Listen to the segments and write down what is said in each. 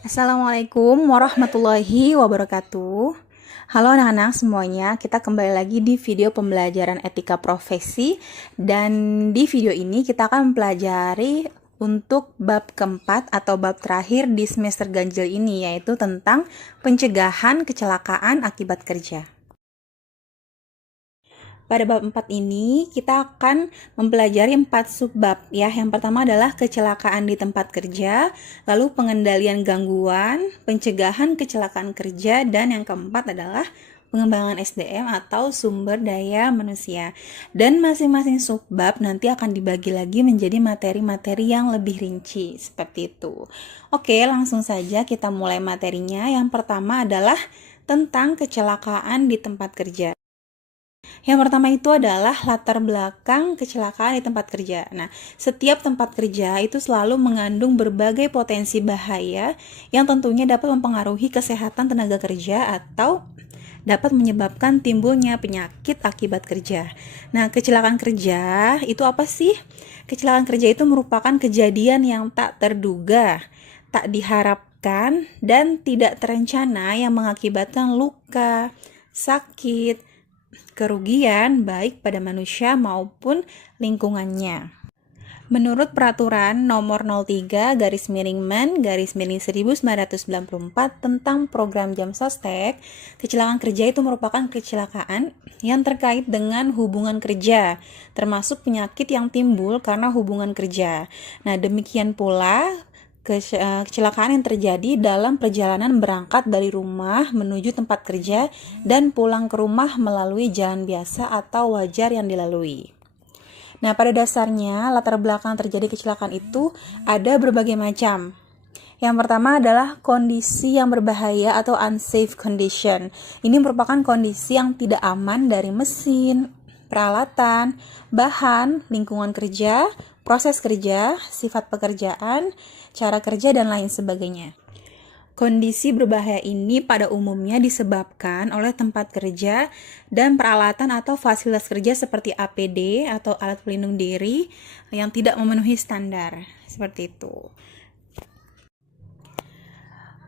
Assalamualaikum warahmatullahi wabarakatuh. Halo anak-anak semuanya, kita kembali lagi di video pembelajaran etika profesi. Dan di video ini kita akan mempelajari untuk bab keempat atau bab terakhir di semester ganjil ini, yaitu tentang pencegahan kecelakaan akibat kerja. Pada bab 4 ini kita akan mempelajari 4 subbab ya. Yang pertama adalah kecelakaan di tempat kerja, lalu pengendalian gangguan, pencegahan kecelakaan kerja, dan yang keempat adalah pengembangan SDM atau sumber daya manusia. Dan masing-masing subbab nanti akan dibagi lagi menjadi materi-materi yang lebih rinci, seperti itu. Oke, langsung saja kita mulai materinya. Yang pertama adalah tentang kecelakaan di tempat kerja. Yang pertama itu adalah latar belakang kecelakaan di tempat kerja. Nah, setiap tempat kerja itu selalu mengandung berbagai potensi bahaya yang tentunya dapat mempengaruhi kesehatan tenaga kerja atau dapat menyebabkan timbulnya penyakit akibat kerja. Nah, kecelakaan kerja itu apa sih? Kecelakaan kerja itu merupakan kejadian yang tak terduga, tak diharapkan, dan tidak terencana yang mengakibatkan luka, sakit, kerugian baik pada manusia maupun lingkungannya. Menurut peraturan nomor 03/Men/1994 tentang program jam sostek, kecelakaan kerja itu merupakan kecelakaan yang terkait dengan hubungan kerja, termasuk penyakit yang timbul karena hubungan kerja. Nah, demikian pula kecelakaan yang terjadi dalam perjalanan berangkat dari rumah menuju tempat kerja dan pulang ke rumah melalui jalan biasa atau wajar yang dilalui. Nah, pada dasarnya latar belakang terjadi kecelakaan itu ada berbagai macam. Yang pertama adalah kondisi yang berbahaya atau unsafe condition. Ini merupakan kondisi yang tidak aman dari mesin, peralatan, bahan, lingkungan kerja, proses kerja, sifat pekerjaan, cara kerja, dan lain sebagainya. Kondisi berbahaya ini pada umumnya disebabkan oleh tempat kerja dan peralatan atau fasilitas kerja seperti APD atau alat pelindung diri yang tidak memenuhi standar. Seperti itu.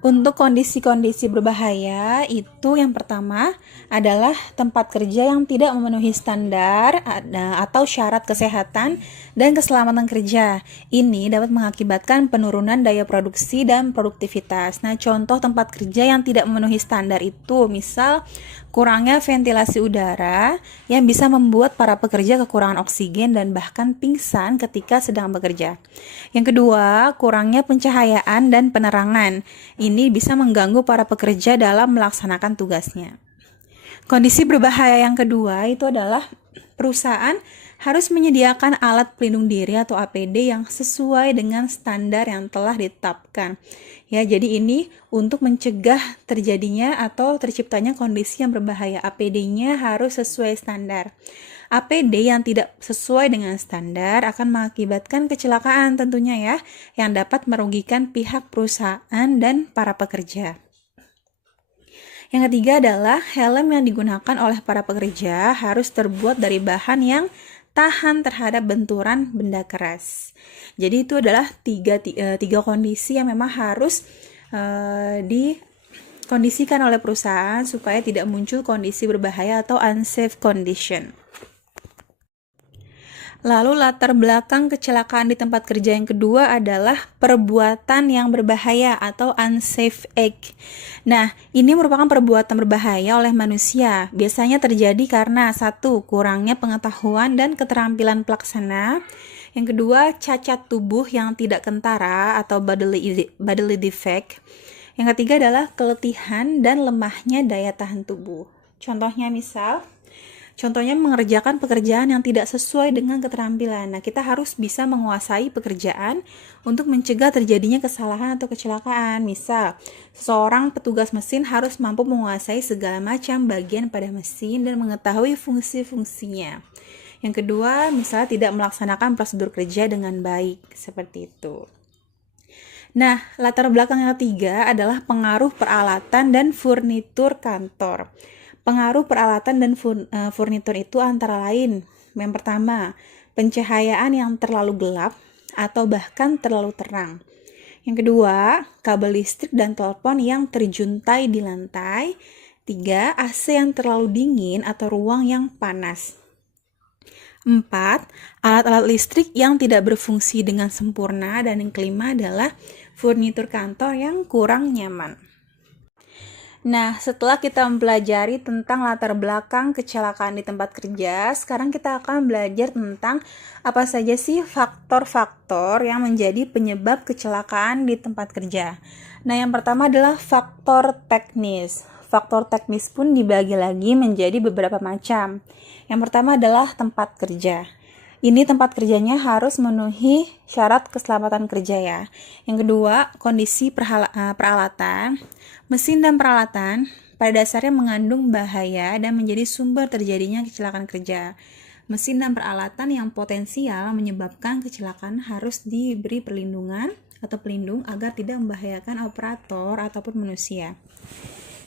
Untuk kondisi-kondisi berbahaya itu yang pertama adalah tempat kerja yang tidak memenuhi standar atau syarat kesehatan dan keselamatan kerja. Ini dapat mengakibatkan penurunan daya produksi dan produktivitas. Nah, contoh tempat kerja yang tidak memenuhi standar itu misal kurangnya ventilasi udara yang bisa membuat para pekerja kekurangan oksigen dan bahkan pingsan ketika sedang bekerja. Yang kedua, kurangnya pencahayaan dan penerangan. Ini bisa mengganggu para pekerja dalam melaksanakan tugasnya. Kondisi berbahaya yang kedua itu adalah perusahaan harus menyediakan alat pelindung diri atau APD yang sesuai dengan standar yang telah ditetapkan. Ya, jadi ini untuk mencegah terjadinya atau terciptanya kondisi yang berbahaya. APD-nya harus sesuai standar. APD yang tidak sesuai dengan standar akan mengakibatkan kecelakaan tentunya ya, yang dapat merugikan pihak perusahaan dan para pekerja. Yang ketiga adalah helm yang digunakan oleh para pekerja harus terbuat dari bahan yang tahan terhadap benturan benda keras. Jadi itu adalah tiga kondisi yang memang harus dikondisikan oleh perusahaan supaya tidak muncul kondisi berbahaya atau unsafe condition. Lalu latar belakang kecelakaan di tempat kerja yang kedua adalah perbuatan yang berbahaya atau unsafe act. Nah, ini merupakan perbuatan berbahaya oleh manusia. Biasanya terjadi karena satu, kurangnya pengetahuan dan keterampilan pelaksana. Yang kedua, cacat tubuh yang tidak kentara atau bodily defect. Yang ketiga adalah keletihan dan lemahnya daya tahan tubuh. Contohnya mengerjakan pekerjaan yang tidak sesuai dengan keterampilan. Nah, kita harus bisa menguasai pekerjaan untuk mencegah terjadinya kesalahan atau kecelakaan. Misal, seorang petugas mesin harus mampu menguasai segala macam bagian pada mesin dan mengetahui fungsi-fungsinya. Yang kedua, misalnya tidak melaksanakan prosedur kerja dengan baik, seperti itu. Nah, latar belakang yang ketiga adalah pengaruh peralatan dan furnitur kantor. Pengaruh peralatan dan furnitur itu antara lain, yang pertama, pencahayaan yang terlalu gelap atau bahkan terlalu terang. Yang kedua, kabel listrik dan telepon yang terjuntai di lantai. 3. AC yang terlalu dingin atau ruang yang panas. 4. Alat-alat listrik yang tidak berfungsi dengan sempurna. Dan yang kelima adalah furnitur kantor yang kurang nyaman. Nah, setelah kita mempelajari tentang latar belakang kecelakaan di tempat kerja, sekarang kita akan belajar tentang apa saja sih faktor-faktor yang menjadi penyebab kecelakaan di tempat kerja. Nah, yang pertama adalah faktor teknis. Faktor teknis pun dibagi lagi menjadi beberapa macam. Yang pertama adalah tempat kerja. Ini tempat kerjanya harus memenuhi syarat keselamatan kerja ya. Yang kedua, kondisi peralatan. Mesin dan peralatan pada dasarnya mengandung bahaya dan menjadi sumber terjadinya kecelakaan kerja. Mesin dan peralatan yang potensial menyebabkan kecelakaan harus diberi perlindungan atau pelindung agar tidak membahayakan operator ataupun manusia.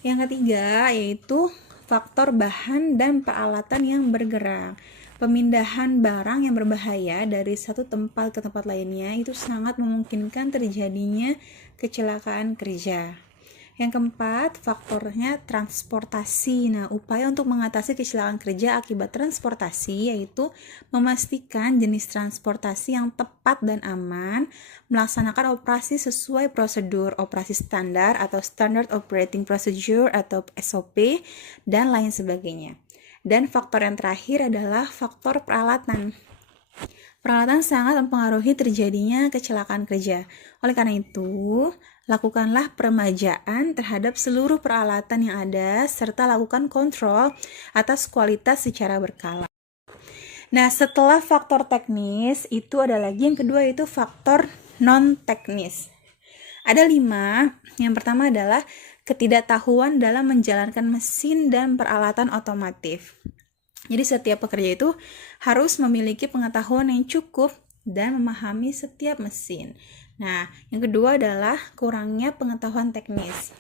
Yang ketiga yaitu faktor bahan dan peralatan yang bergerak. Pemindahan barang yang berbahaya dari satu tempat ke tempat lainnya itu sangat memungkinkan terjadinya kecelakaan kerja. Yang keempat, faktornya transportasi. Nah, upaya untuk mengatasi kecelakaan kerja akibat transportasi yaitu memastikan jenis transportasi yang tepat dan aman, melaksanakan operasi sesuai prosedur operasi standar atau Standard Operating Procedure atau SOP, dan lain sebagainya. Dan faktor yang terakhir adalah faktor peralatan. Peralatan sangat mempengaruhi terjadinya kecelakaan kerja. Oleh karena itu, lakukanlah peremajaan terhadap seluruh peralatan yang ada, serta lakukan kontrol atas kualitas secara berkala. Nah, setelah faktor teknis, itu ada lagi yang kedua, yaitu faktor non-teknis. Ada 5. Yang pertama adalah ketidaktahuan dalam menjalankan mesin dan peralatan otomotif. Jadi setiap pekerja itu harus memiliki pengetahuan yang cukup dan memahami setiap mesin. Nah, yang kedua adalah kurangnya pengetahuan teknis.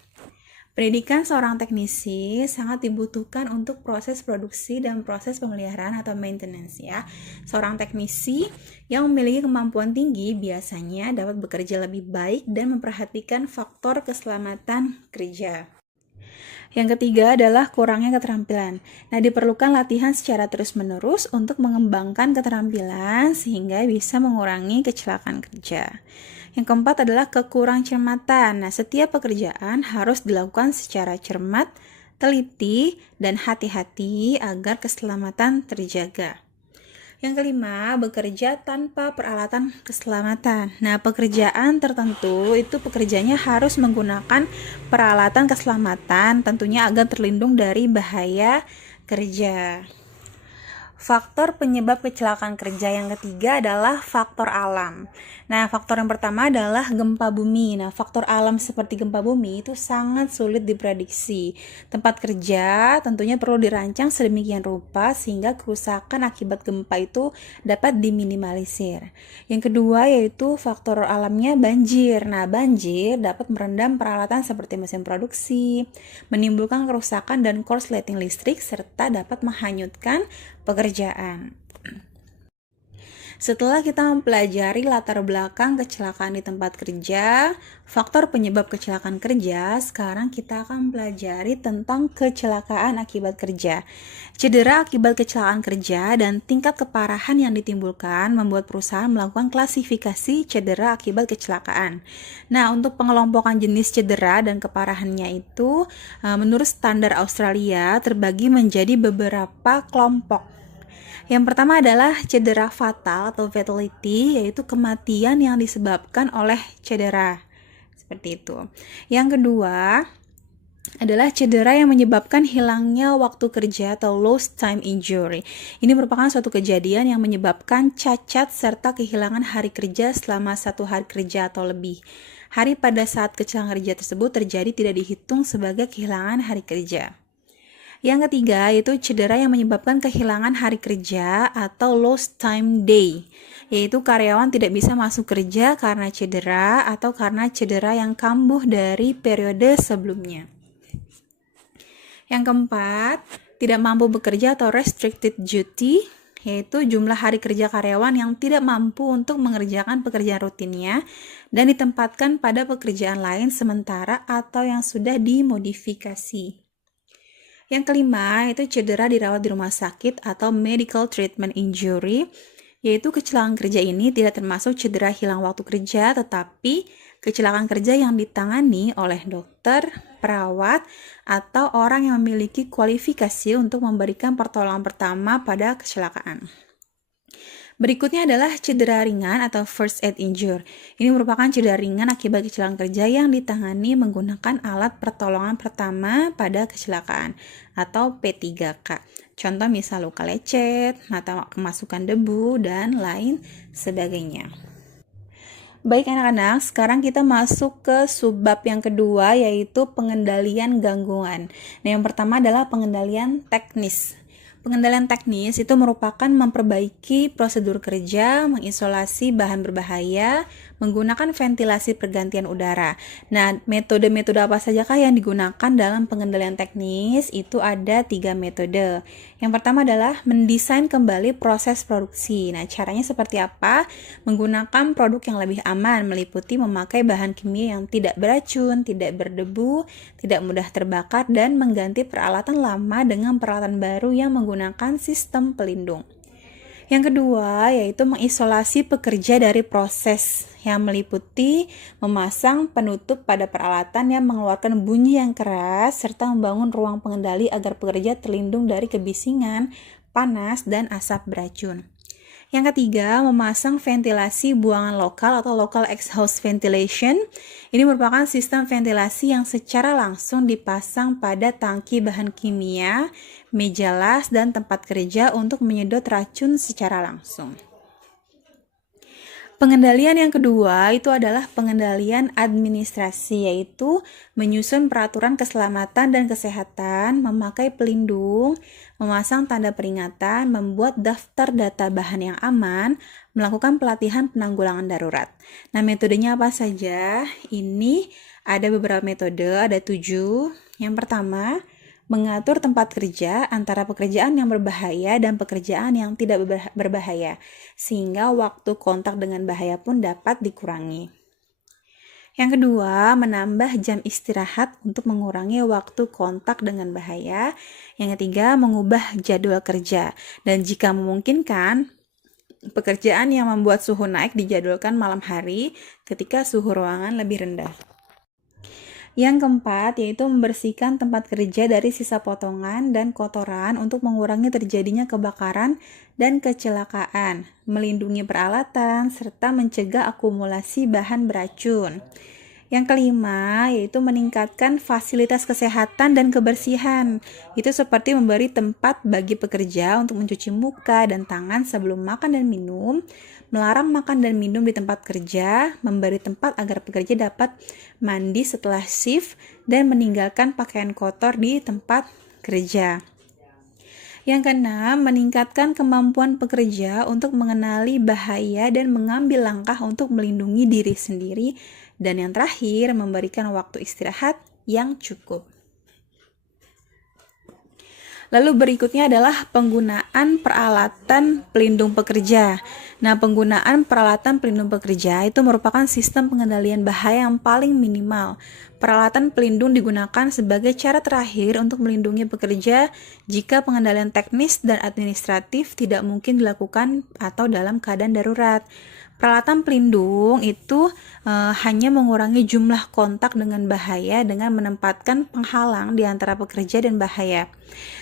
Pendidikan seorang teknisi sangat dibutuhkan untuk proses produksi dan proses pemeliharaan atau maintenance ya. Seorang teknisi yang memiliki kemampuan tinggi biasanya dapat bekerja lebih baik dan memperhatikan faktor keselamatan kerja. Yang ketiga adalah kurangnya keterampilan. Nah, diperlukan latihan secara terus-menerus untuk mengembangkan keterampilan sehingga bisa mengurangi kecelakaan kerja. Yang keempat adalah kekurang cermatan. Nah, setiap pekerjaan harus dilakukan secara cermat, teliti, dan hati-hati agar keselamatan terjaga. Yang kelima, bekerja tanpa peralatan keselamatan. Nah, pekerjaan tertentu itu pekerjanya harus menggunakan peralatan keselamatan tentunya agar terlindung dari bahaya kerja. Faktor penyebab kecelakaan kerja yang ketiga adalah faktor alam. Nah, faktor yang pertama adalah gempa bumi. Nah, faktor alam seperti gempa bumi itu sangat sulit diprediksi. Tempat kerja tentunya perlu dirancang sedemikian rupa sehingga kerusakan akibat gempa itu dapat diminimalisir. Yang kedua yaitu faktor alamnya banjir. Nah, banjir dapat merendam peralatan seperti mesin produksi, menimbulkan kerusakan dan korsleting listrik, serta dapat menghanyutkan pekerjaan. Setelah kita mempelajari latar belakang kecelakaan di tempat kerja, faktor penyebab kecelakaan kerja, sekarang kita akan mempelajari tentang kecelakaan akibat kerja. Cedera akibat kecelakaan kerja dan tingkat keparahan yang ditimbulkan membuat perusahaan melakukan klasifikasi cedera akibat kecelakaan. Nah, untuk pengelompokan jenis cedera dan keparahannya itu, menurut standar Australia terbagi menjadi beberapa kelompok. Yang pertama adalah cedera fatal atau fatality, yaitu kematian yang disebabkan oleh cedera. Seperti itu. Yang kedua adalah cedera yang menyebabkan hilangnya waktu kerja atau lost time injury. Ini merupakan suatu kejadian yang menyebabkan cacat serta kehilangan hari kerja selama 1 hari kerja atau lebih. Hari pada saat kecelakaan kerja tersebut terjadi tidak dihitung sebagai kehilangan hari kerja. Yang ketiga yaitu cedera yang menyebabkan kehilangan hari kerja atau lost time day, yaitu karyawan tidak bisa masuk kerja karena cedera atau karena cedera yang kambuh dari periode sebelumnya. Yang keempat, tidak mampu bekerja atau restricted duty, yaitu jumlah hari kerja karyawan yang tidak mampu untuk mengerjakan pekerjaan rutinnya dan ditempatkan pada pekerjaan lain sementara atau yang sudah dimodifikasi. Yang kelima, itu cedera dirawat di rumah sakit atau medical treatment injury, yaitu kecelakaan kerja ini tidak termasuk cedera hilang waktu kerja, tetapi kecelakaan kerja yang ditangani oleh dokter, perawat, atau orang yang memiliki kualifikasi untuk memberikan pertolongan pertama pada kecelakaan. Berikutnya adalah cedera ringan atau first aid injury. Ini merupakan cedera ringan akibat kecelakaan kerja yang ditangani menggunakan alat pertolongan pertama pada kecelakaan atau P3K. Contoh misal luka lecet, mata kemasukan debu, dan lain sebagainya. Baik anak-anak, sekarang kita masuk ke subbab yang kedua, yaitu pengendalian gangguan. Nah, yang pertama adalah pengendalian teknis. Pengendalian teknis itu merupakan memperbaiki prosedur kerja, mengisolasi bahan berbahaya, menggunakan ventilasi pergantian udara. Nah, metode-metode apa sajakah yang digunakan dalam pengendalian teknis? Itu ada 3 metode. Yang pertama adalah mendesain kembali proses produksi. Nah, caranya seperti apa? Menggunakan produk yang lebih aman, meliputi memakai bahan kimia yang tidak beracun, tidak berdebu, tidak mudah terbakar, dan mengganti peralatan lama dengan peralatan baru yang menggunakan sistem pelindung. Yang kedua, yaitu mengisolasi pekerja dari proses yang meliputi memasang penutup pada peralatan yang mengeluarkan bunyi yang keras serta membangun ruang pengendali agar pekerja terlindung dari kebisingan, panas, dan asap beracun. Yang ketiga, memasang ventilasi buangan lokal atau local exhaust ventilation. Ini merupakan sistem ventilasi yang secara langsung dipasang pada tangki bahan kimia, meja las, dan tempat kerja untuk menyedot racun secara langsung. Pengendalian yang kedua itu adalah pengendalian administrasi, yaitu menyusun peraturan keselamatan dan kesehatan, memakai pelindung, memasang tanda peringatan, membuat daftar data bahan yang aman, melakukan pelatihan penanggulangan darurat. Nah, metodenya apa saja? Ini ada beberapa metode, ada 7. Yang pertama, mengatur tempat kerja antara pekerjaan yang berbahaya dan pekerjaan yang tidak berbahaya, sehingga waktu kontak dengan bahaya pun dapat dikurangi. Yang kedua, menambah jam istirahat untuk mengurangi waktu kontak dengan bahaya. Yang ketiga, mengubah jadwal kerja. Dan jika memungkinkan, pekerjaan yang membuat suhu naik dijadwalkan malam hari ketika suhu ruangan lebih rendah. Yang keempat, yaitu membersihkan tempat kerja dari sisa potongan dan kotoran untuk mengurangi terjadinya kebakaran dan kecelakaan, melindungi peralatan, serta mencegah akumulasi bahan beracun. Yang kelima, yaitu meningkatkan fasilitas kesehatan dan kebersihan. Itu seperti memberi tempat bagi pekerja untuk mencuci muka dan tangan sebelum makan dan minum, melarang makan dan minum di tempat kerja, memberi tempat agar pekerja dapat mandi setelah shift, dan meninggalkan pakaian kotor di tempat kerja. Yang keenam, meningkatkan kemampuan pekerja untuk mengenali bahaya dan mengambil langkah untuk melindungi diri sendiri. Dan yang terakhir, memberikan waktu istirahat yang cukup. Lalu berikutnya adalah penggunaan peralatan pelindung pekerja. Nah, penggunaan peralatan pelindung pekerja itu merupakan sistem pengendalian bahaya yang paling minimal. Peralatan pelindung digunakan sebagai cara terakhir untuk melindungi pekerja jika pengendalian teknis dan administratif tidak mungkin dilakukan atau dalam keadaan darurat. Peralatan pelindung itu hanya mengurangi jumlah kontak dengan bahaya dengan menempatkan penghalang di antara pekerja dan bahaya.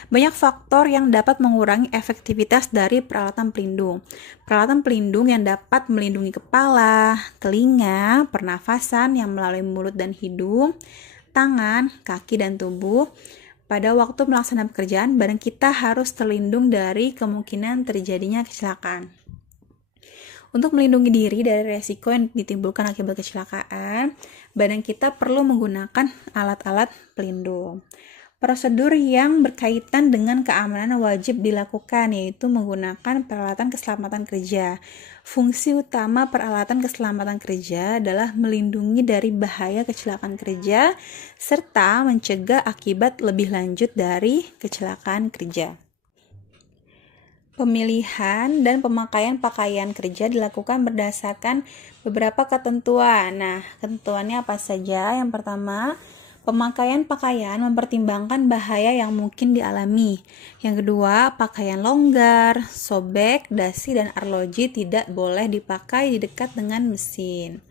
Banyak faktor yang dapat mengurangi efektivitas dari peralatan pelindung. Peralatan pelindung yang dapat melindungi kepala, telinga, pernafasan yang melalui mulut dan hidung, tangan, kaki, dan tubuh. Pada waktu melaksanakan pekerjaan, badan kita harus terlindung dari kemungkinan terjadinya kecelakaan. Untuk melindungi diri dari resiko yang ditimbulkan akibat kecelakaan, badan kita perlu menggunakan alat-alat pelindung. Prosedur yang berkaitan dengan keamanan wajib dilakukan, yaitu menggunakan peralatan keselamatan kerja. Fungsi utama peralatan keselamatan kerja adalah melindungi dari bahaya kecelakaan kerja, serta mencegah akibat lebih lanjut dari kecelakaan kerja. Pemilihan dan pemakaian pakaian kerja dilakukan berdasarkan beberapa ketentuan. Nah, ketentuannya apa saja? Yang pertama, pemakaian pakaian mempertimbangkan bahaya yang mungkin dialami. Yang kedua, pakaian longgar, sobek, dasi, dan arloji tidak boleh dipakai di dekat dengan mesin.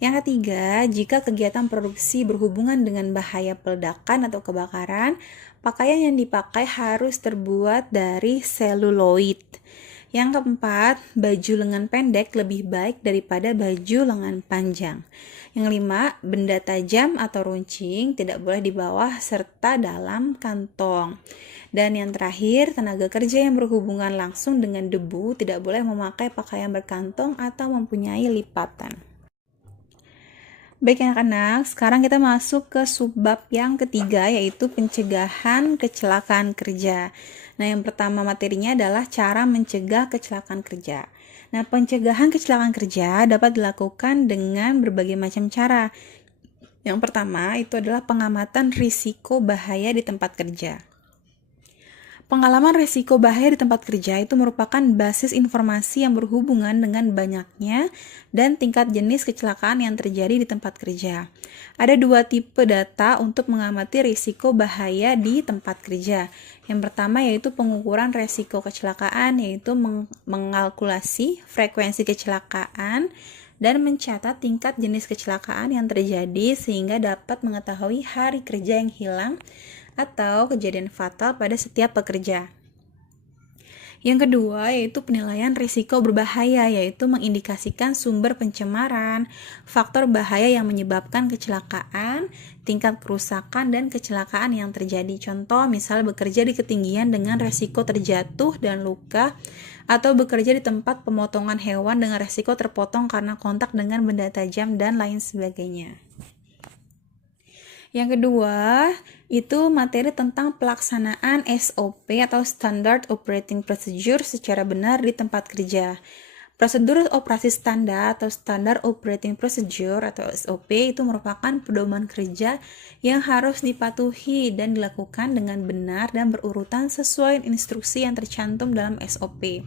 Yang ketiga, jika kegiatan produksi berhubungan dengan bahaya peledakan atau kebakaran, pakaian yang dipakai harus terbuat dari seluloid. Yang keempat, baju lengan pendek lebih baik daripada baju lengan panjang. Yang kelima, benda tajam atau runcing tidak boleh dibawa serta dalam kantong. Dan yang terakhir, tenaga kerja yang berhubungan langsung dengan debu tidak boleh memakai pakaian berkantong atau mempunyai lipatan. Baik anak-anak, sekarang kita masuk ke subbab yang ketiga, yaitu pencegahan kecelakaan kerja. Nah, yang pertama materinya adalah cara mencegah kecelakaan kerja. Nah, pencegahan kecelakaan kerja dapat dilakukan dengan berbagai macam cara. Yang pertama itu adalah pengamatan risiko bahaya di tempat kerja. Pengalaman risiko bahaya di tempat kerja itu merupakan basis informasi yang berhubungan dengan banyaknya dan tingkat jenis kecelakaan yang terjadi di tempat kerja. Ada dua tipe data untuk mengamati risiko bahaya di tempat kerja. Yang pertama yaitu pengukuran risiko kecelakaan, yaitu mengalkulasi frekuensi kecelakaan dan mencatat tingkat jenis kecelakaan yang terjadi sehingga dapat mengetahui hari kerja yang hilang atau kejadian fatal pada setiap pekerja. Yang kedua yaitu penilaian risiko berbahaya, yaitu mengindikasikan sumber pencemaran, faktor bahaya yang menyebabkan kecelakaan, tingkat kerusakan dan kecelakaan yang terjadi. Contoh, misal bekerja di ketinggian dengan risiko terjatuh dan luka, atau bekerja di tempat pemotongan hewan dengan risiko terpotong karena kontak dengan benda tajam dan lain sebagainya. Yang kedua, itu materi tentang pelaksanaan SOP atau Standard Operating Procedure secara benar di tempat kerja. Prosedur operasi standar atau Standard Operating Procedure atau SOP itu merupakan pedoman kerja yang harus dipatuhi dan dilakukan dengan benar dan berurutan sesuai instruksi yang tercantum dalam SOP.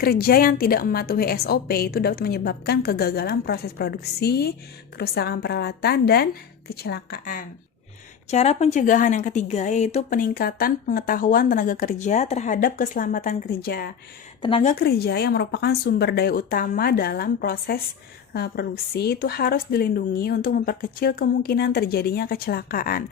Kerja yang tidak mematuhi SOP itu dapat menyebabkan kegagalan proses produksi, kerusakan peralatan, dan kecelakaan. Cara pencegahan yang ketiga yaitu peningkatan pengetahuan tenaga kerja terhadap keselamatan kerja. Tenaga kerja yang merupakan sumber daya utama dalam proses produksi itu harus dilindungi untuk memperkecil kemungkinan terjadinya kecelakaan.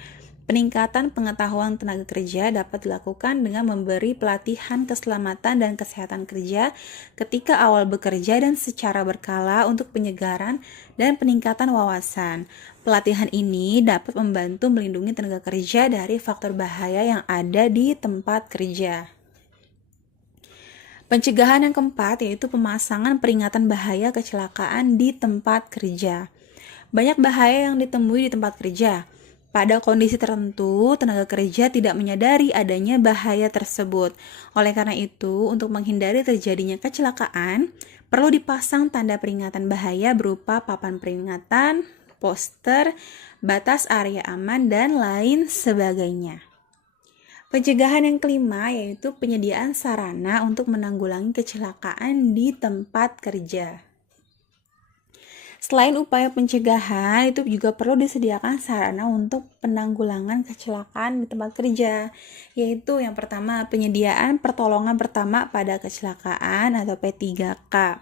Peningkatan pengetahuan tenaga kerja dapat dilakukan dengan memberi pelatihan keselamatan dan kesehatan kerja ketika awal bekerja dan secara berkala untuk penyegaran dan peningkatan wawasan. Pelatihan ini dapat membantu melindungi tenaga kerja dari faktor bahaya yang ada di tempat kerja. Pencegahan yang keempat yaitu pemasangan peringatan bahaya kecelakaan di tempat kerja. Banyak bahaya yang ditemui di tempat kerja. Pada kondisi tertentu, tenaga kerja tidak menyadari adanya bahaya tersebut. Oleh karena itu, untuk menghindari terjadinya kecelakaan, perlu dipasang tanda peringatan bahaya berupa papan peringatan, poster, batas area aman, dan lain sebagainya. Pencegahan yang kelima yaitu penyediaan sarana untuk menanggulangi kecelakaan di tempat kerja. Selain upaya pencegahan, itu juga perlu disediakan sarana untuk penanggulangan kecelakaan di tempat kerja, yaitu yang pertama penyediaan pertolongan pertama pada kecelakaan atau P3K.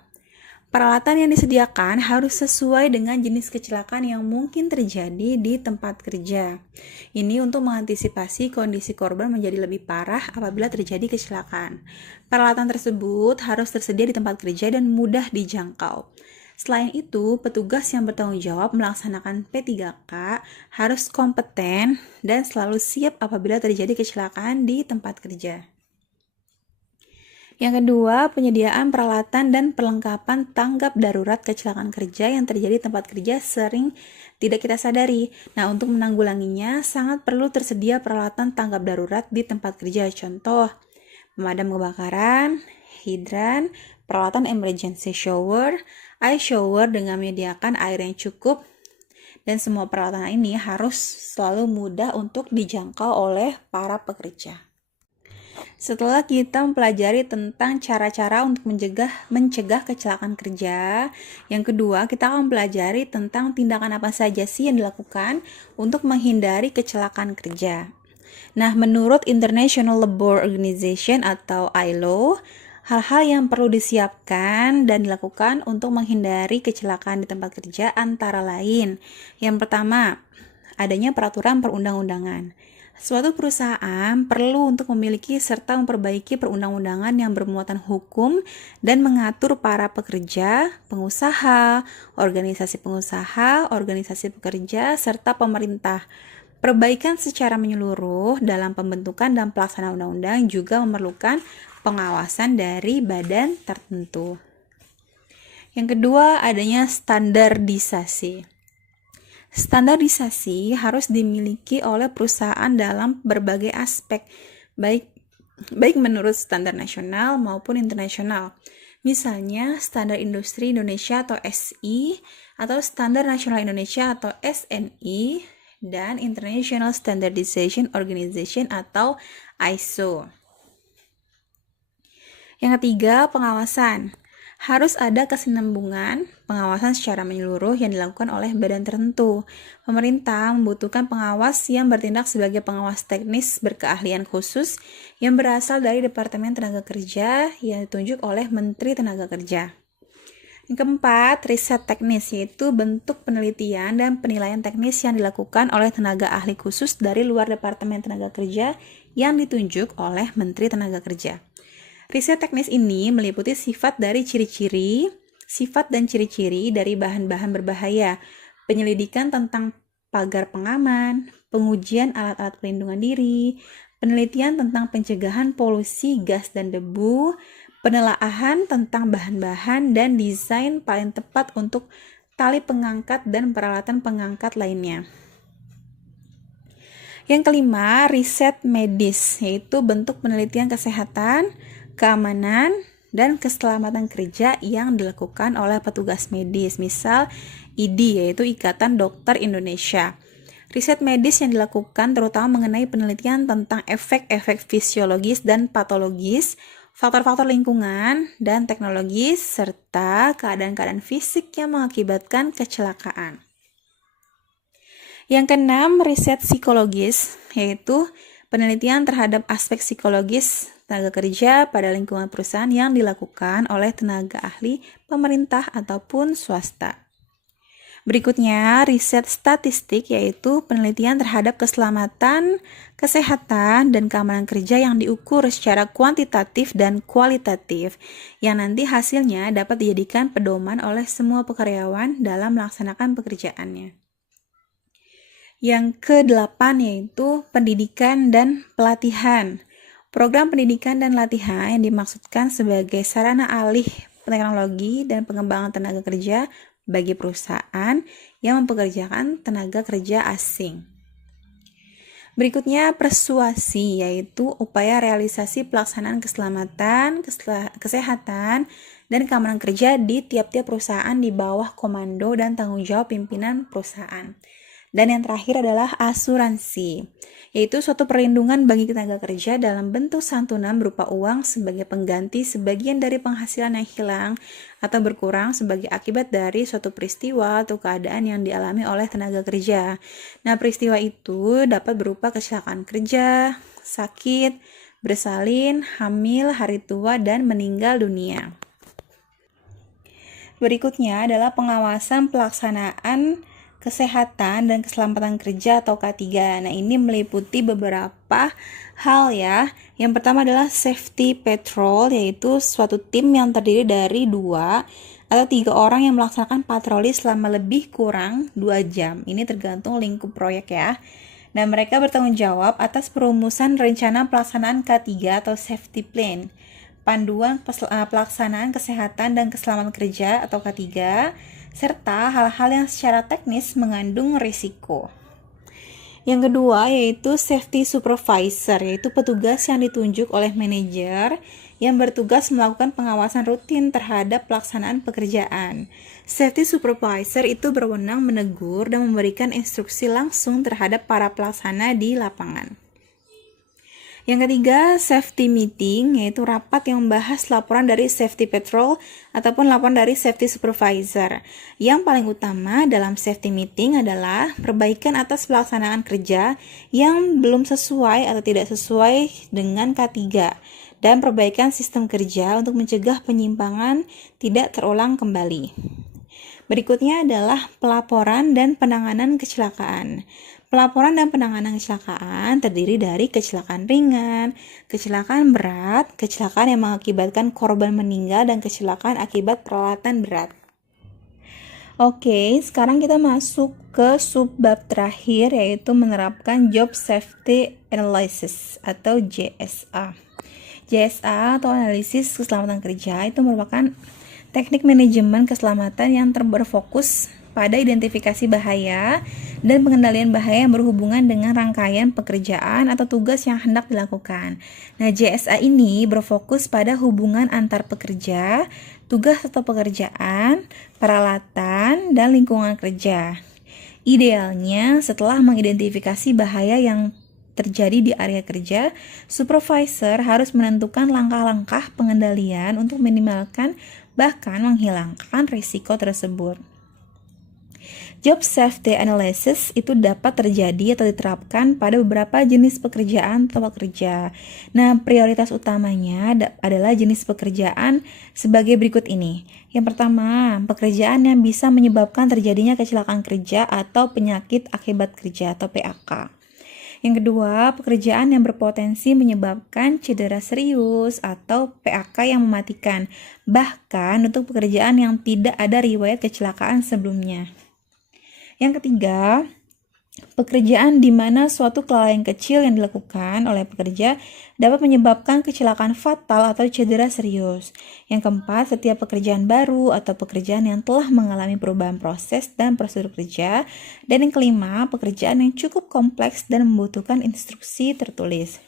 Peralatan yang disediakan harus sesuai dengan jenis kecelakaan yang mungkin terjadi di tempat kerja. Ini untuk mengantisipasi kondisi korban menjadi lebih parah apabila terjadi kecelakaan. Peralatan tersebut harus tersedia di tempat kerja dan mudah dijangkau. Selain itu, petugas yang bertanggung jawab melaksanakan P3K harus kompeten dan selalu siap apabila terjadi kecelakaan di tempat kerja. Yang kedua, penyediaan peralatan dan perlengkapan tanggap darurat kecelakaan kerja yang terjadi di tempat kerja sering tidak kita sadari. Nah, untuk menanggulanginya, sangat perlu tersedia peralatan tanggap darurat di tempat kerja. Contoh, pemadam kebakaran, hidran, peralatan emergency shower, ice shower dengan menyediakan air yang cukup, dan semua peralatan ini harus selalu mudah untuk dijangkau oleh para pekerja. Setelah kita mempelajari tentang cara-cara untuk mencegah kecelakaan kerja, yang kedua kita akan mempelajari tentang tindakan apa saja sih yang dilakukan untuk menghindari kecelakaan kerja. Nah, menurut International Labour Organization atau ILO, hal-hal yang perlu disiapkan dan dilakukan untuk menghindari kecelakaan di tempat kerja antara lain. Yang pertama, adanya peraturan perundang-undangan. Suatu perusahaan perlu untuk memiliki serta memperbaiki perundang-undangan yang bermuatan hukum dan mengatur para pekerja, pengusaha, organisasi pekerja, serta pemerintah. Perbaikan secara menyeluruh dalam pembentukan dan pelaksanaan undang-undang juga memerlukan pengawasan dari badan tertentu. Yang kedua, adanya standarisasi. Standarisasi harus dimiliki oleh perusahaan dalam berbagai aspek, baik menurut standar nasional maupun internasional. Misalnya, Standar Industri Indonesia atau SI, atau Standar Nasional Indonesia atau SNI, dan International Standardization Organization atau ISO. Yang ketiga, pengawasan. Harus ada kesinambungan pengawasan secara menyeluruh yang dilakukan oleh badan tertentu. Pemerintah membutuhkan pengawas yang bertindak sebagai pengawas teknis berkeahlian khusus yang berasal dari Departemen Tenaga Kerja yang ditunjuk oleh Menteri Tenaga Kerja. Yang keempat, riset teknis, yaitu bentuk penelitian dan penilaian teknis yang dilakukan oleh tenaga ahli khusus dari luar Departemen Tenaga Kerja yang ditunjuk oleh Menteri Tenaga Kerja. Riset teknis ini meliputi sifat dan ciri-ciri dari bahan-bahan berbahaya, penyelidikan tentang pagar pengaman, pengujian alat-alat pelindungan diri, penelitian tentang pencegahan polusi gas dan debu, penelaahan tentang bahan-bahan dan desain paling tepat untuk tali pengangkat dan peralatan pengangkat lainnya. Yang kelima, riset medis, yaitu bentuk penelitian kesehatan, keamanan, dan keselamatan kerja yang dilakukan oleh petugas medis, misal IDI, yaitu Ikatan Dokter Indonesia. Riset medis yang dilakukan terutama mengenai penelitian tentang efek-efek fisiologis dan patologis, faktor-faktor lingkungan dan teknologis, serta keadaan-keadaan fisik yang mengakibatkan kecelakaan. Yang keenam, riset psikologis, yaitu penelitian terhadap aspek psikologis tenaga kerja pada lingkungan perusahaan yang dilakukan oleh tenaga ahli pemerintah ataupun swasta. Berikutnya, riset statistik, yaitu penelitian terhadap keselamatan, kesehatan, dan keamanan kerja yang diukur secara kuantitatif dan kualitatif, yang nanti hasilnya dapat dijadikan pedoman oleh semua karyawan dalam melaksanakan pekerjaannya. Yang ke-8 yaitu pendidikan dan pelatihan. Program pendidikan dan latihan yang dimaksudkan sebagai sarana alih teknologi dan pengembangan tenaga kerja bagi perusahaan yang mempekerjakan tenaga kerja asing. Berikutnya, persuasi, yaitu upaya realisasi pelaksanaan keselamatan, kesehatan, dan keamanan kerja di tiap-tiap perusahaan di bawah komando dan tanggung jawab pimpinan perusahaan. Dan yang terakhir adalah asuransi, yaitu suatu perlindungan bagi tenaga kerja dalam bentuk santunan berupa uang sebagai pengganti sebagian dari penghasilan yang hilang atau berkurang sebagai akibat dari suatu peristiwa atau keadaan yang dialami oleh tenaga kerja. Nah, peristiwa itu dapat berupa kecelakaan kerja, sakit, bersalin, hamil, hari tua, dan meninggal dunia. Berikutnya adalah pengawasan pelaksanaan kesehatan dan keselamatan kerja atau K3. Nah, ini meliputi beberapa hal ya. Yang pertama adalah safety patrol, yaitu suatu tim yang terdiri dari 2 atau 3 orang yang melaksanakan patroli selama lebih kurang 2 jam. Ini tergantung lingkup proyek ya. Dan mereka bertanggung jawab atas perumusan rencana pelaksanaan K3 atau safety plan, panduan pelaksanaan kesehatan dan keselamatan kerja atau K3, serta hal-hal yang secara teknis mengandung risiko. Yang kedua yaitu safety supervisor, yaitu petugas yang ditunjuk oleh manajer yang bertugas melakukan pengawasan rutin terhadap pelaksanaan pekerjaan. Safety supervisor itu berwenang menegur dan memberikan instruksi langsung terhadap para pelaksana di lapangan. Yang ketiga, safety meeting, yaitu rapat yang membahas laporan dari safety patrol ataupun laporan dari safety supervisor. Yang paling utama dalam safety meeting adalah perbaikan atas pelaksanaan kerja yang belum sesuai atau tidak sesuai dengan K3 dan perbaikan sistem kerja untuk mencegah penyimpangan tidak terulang kembali. Berikutnya adalah pelaporan dan penanganan kecelakaan. Pelaporan dan penanganan kecelakaan terdiri dari kecelakaan ringan, kecelakaan berat, kecelakaan yang mengakibatkan korban meninggal, dan kecelakaan akibat peralatan berat. Oke, sekarang kita masuk ke subbab terakhir, yaitu menerapkan Job Safety Analysis atau JSA. JSA atau analisis keselamatan kerja itu merupakan teknik manajemen keselamatan yang berfokus pada identifikasi bahaya dan pengendalian bahaya yang berhubungan dengan rangkaian pekerjaan atau tugas yang hendak dilakukan. Nah, JSA ini berfokus pada hubungan antar pekerja, tugas atau pekerjaan, peralatan, dan lingkungan kerja. Idealnya, setelah mengidentifikasi bahaya yang terjadi di area kerja, supervisor harus menentukan langkah-langkah pengendalian untuk minimalkan bahkan menghilangkan risiko tersebut. Job safety analysis itu dapat terjadi atau diterapkan pada beberapa jenis pekerjaan atau pekerja. Nah, prioritas utamanya adalah jenis pekerjaan sebagai berikut ini. Yang pertama, pekerjaan yang bisa menyebabkan terjadinya kecelakaan kerja atau penyakit akibat kerja atau PAK. Yang kedua, pekerjaan yang berpotensi menyebabkan cedera serius atau PAK yang mematikan, bahkan untuk pekerjaan yang tidak ada riwayat kecelakaan sebelumnya. Yang ketiga, pekerjaan di mana suatu kelalaian kecil yang dilakukan oleh pekerja dapat menyebabkan kecelakaan fatal atau cedera serius. Yang keempat, setiap pekerjaan baru atau pekerjaan yang telah mengalami perubahan proses dan prosedur kerja. Dan yang kelima, pekerjaan yang cukup kompleks dan membutuhkan instruksi tertulis.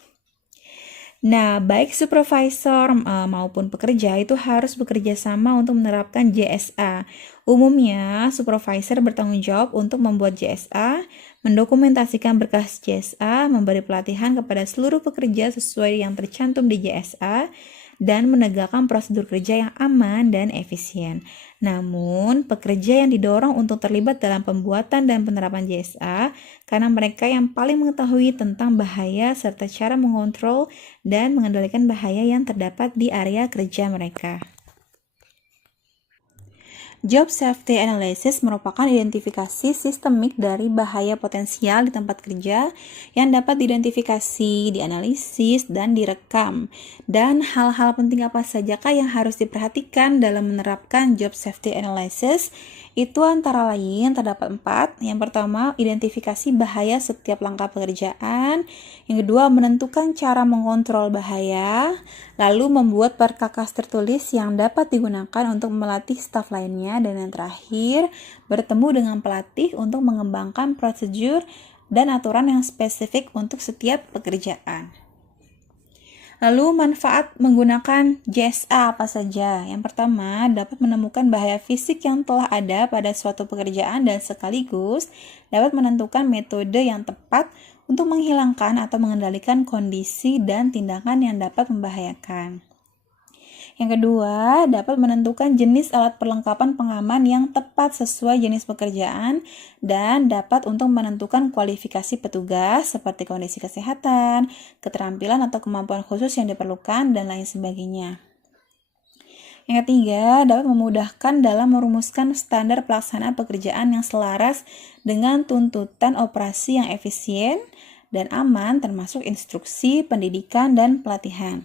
Nah, baik supervisor maupun pekerja itu harus bekerja sama untuk menerapkan JSA. Umumnya, supervisor bertanggung jawab untuk membuat JSA, mendokumentasikan berkas JSA, memberi pelatihan kepada seluruh pekerja sesuai yang tercantum di JSA, dan menegakkan prosedur kerja yang aman dan efisien. Namun, pekerja yang didorong untuk terlibat dalam pembuatan dan penerapan JSA karena mereka yang paling mengetahui tentang bahaya serta cara mengontrol dan mengendalikan bahaya yang terdapat di area kerja mereka. Job Safety Analysis merupakan identifikasi sistemik dari bahaya potensial di tempat kerja yang dapat diidentifikasi, dianalisis, dan direkam. Dan hal-hal penting apa sajakah yang harus diperhatikan dalam menerapkan Job Safety Analysis? Itu antara lain terdapat 4. Yang pertama, identifikasi bahaya setiap langkah pekerjaan. Yang kedua, menentukan cara mengontrol bahaya. Lalu membuat perkakas tertulis yang dapat digunakan untuk melatih staf lainnya. Dan yang terakhir, bertemu dengan pelatih untuk mengembangkan prosedur dan aturan yang spesifik untuk setiap pekerjaan. Lalu manfaat menggunakan JSA apa saja? Yang pertama, dapat menemukan bahaya fisik yang telah ada pada suatu pekerjaan dan sekaligus dapat menentukan metode yang tepat untuk menghilangkan atau mengendalikan kondisi dan tindakan yang dapat membahayakan. Yang kedua, dapat menentukan jenis alat perlengkapan pengaman yang tepat sesuai jenis pekerjaan dan dapat untuk menentukan kualifikasi petugas seperti kondisi kesehatan, keterampilan atau kemampuan khusus yang diperlukan, dan lain sebagainya. Yang ketiga, dapat memudahkan dalam merumuskan standar pelaksanaan pekerjaan yang selaras dengan tuntutan operasi yang efisien dan aman termasuk instruksi, pendidikan, dan pelatihan.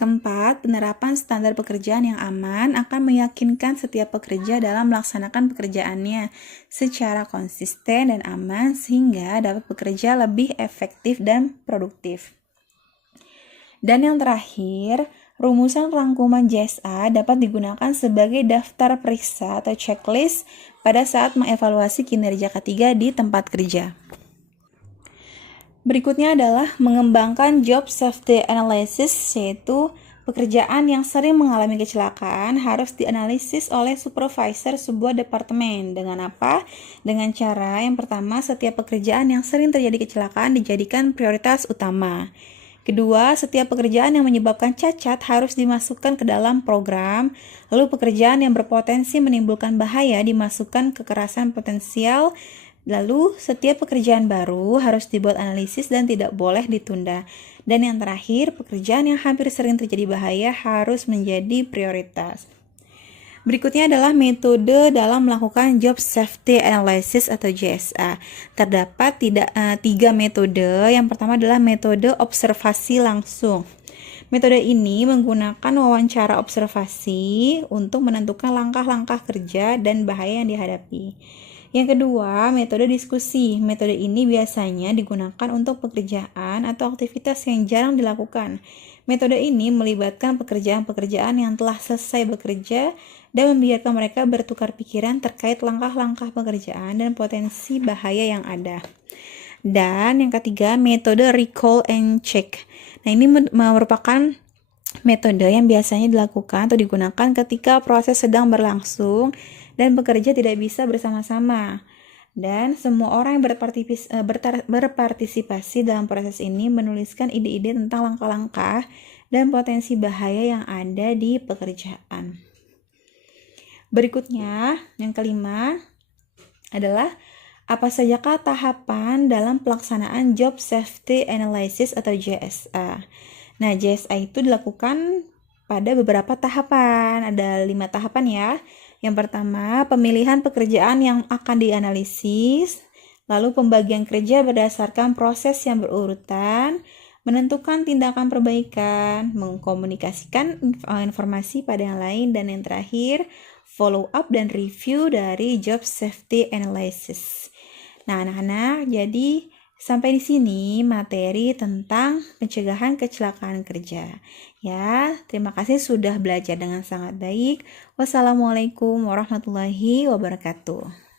Keempat, penerapan standar pekerjaan yang aman akan meyakinkan setiap pekerja dalam melaksanakan pekerjaannya secara konsisten dan aman sehingga dapat bekerja lebih efektif dan produktif. Dan yang terakhir, rumusan rangkuman JSA dapat digunakan sebagai daftar periksa atau checklist pada saat mengevaluasi kinerja ketiga di tempat kerja. Berikutnya adalah mengembangkan job safety analysis, yaitu pekerjaan yang sering mengalami kecelakaan harus dianalisis oleh supervisor sebuah departemen. Dengan apa? Dengan cara yang pertama, setiap pekerjaan yang sering terjadi kecelakaan dijadikan prioritas utama. Kedua, setiap pekerjaan yang menyebabkan cacat harus dimasukkan ke dalam program. Lalu pekerjaan yang berpotensi menimbulkan bahaya dimasukkan kekerasan potensial. Lalu setiap pekerjaan baru harus dibuat analisis dan tidak boleh ditunda. Dan yang terakhir, pekerjaan yang hampir sering terjadi bahaya harus menjadi prioritas. Berikutnya adalah metode dalam melakukan Job Safety Analysis atau JSA. Terdapat 3 metode. Yang pertama adalah metode observasi langsung. Metode ini menggunakan wawancara observasi untuk menentukan langkah-langkah kerja dan bahaya yang dihadapi. Yang kedua, metode diskusi. Metode ini biasanya digunakan untuk pekerjaan atau aktivitas yang jarang dilakukan. Metode ini melibatkan pekerjaan-pekerjaan yang telah selesai bekerja dan membiarkan mereka bertukar pikiran terkait langkah-langkah pekerjaan dan potensi bahaya yang ada. Dan yang ketiga, metode recall and check. Nah, ini merupakan metode yang biasanya dilakukan atau digunakan ketika proses sedang berlangsung dan bekerja tidak bisa bersama-sama. Dan semua orang yang berpartisipasi dalam proses ini menuliskan ide-ide tentang langkah-langkah dan potensi bahaya yang ada di pekerjaan. Berikutnya, yang kelima adalah apa sajakah tahapan dalam pelaksanaan Job Safety Analysis atau JSA. Nah, JSA itu dilakukan pada beberapa tahapan. Ada 5 tahapan ya. Yang pertama, pemilihan pekerjaan yang akan dianalisis, lalu pembagian kerja berdasarkan proses yang berurutan, menentukan tindakan perbaikan, mengkomunikasikan informasi pada yang lain, dan yang terakhir, follow up dan review dari Job Safety Analysis. Nah, anak-anak, jadi sampai di sini materi tentang pencegahan kecelakaan kerja. Ya, terima kasih sudah belajar dengan sangat baik. Wassalamualaikum warahmatullahi wabarakatuh.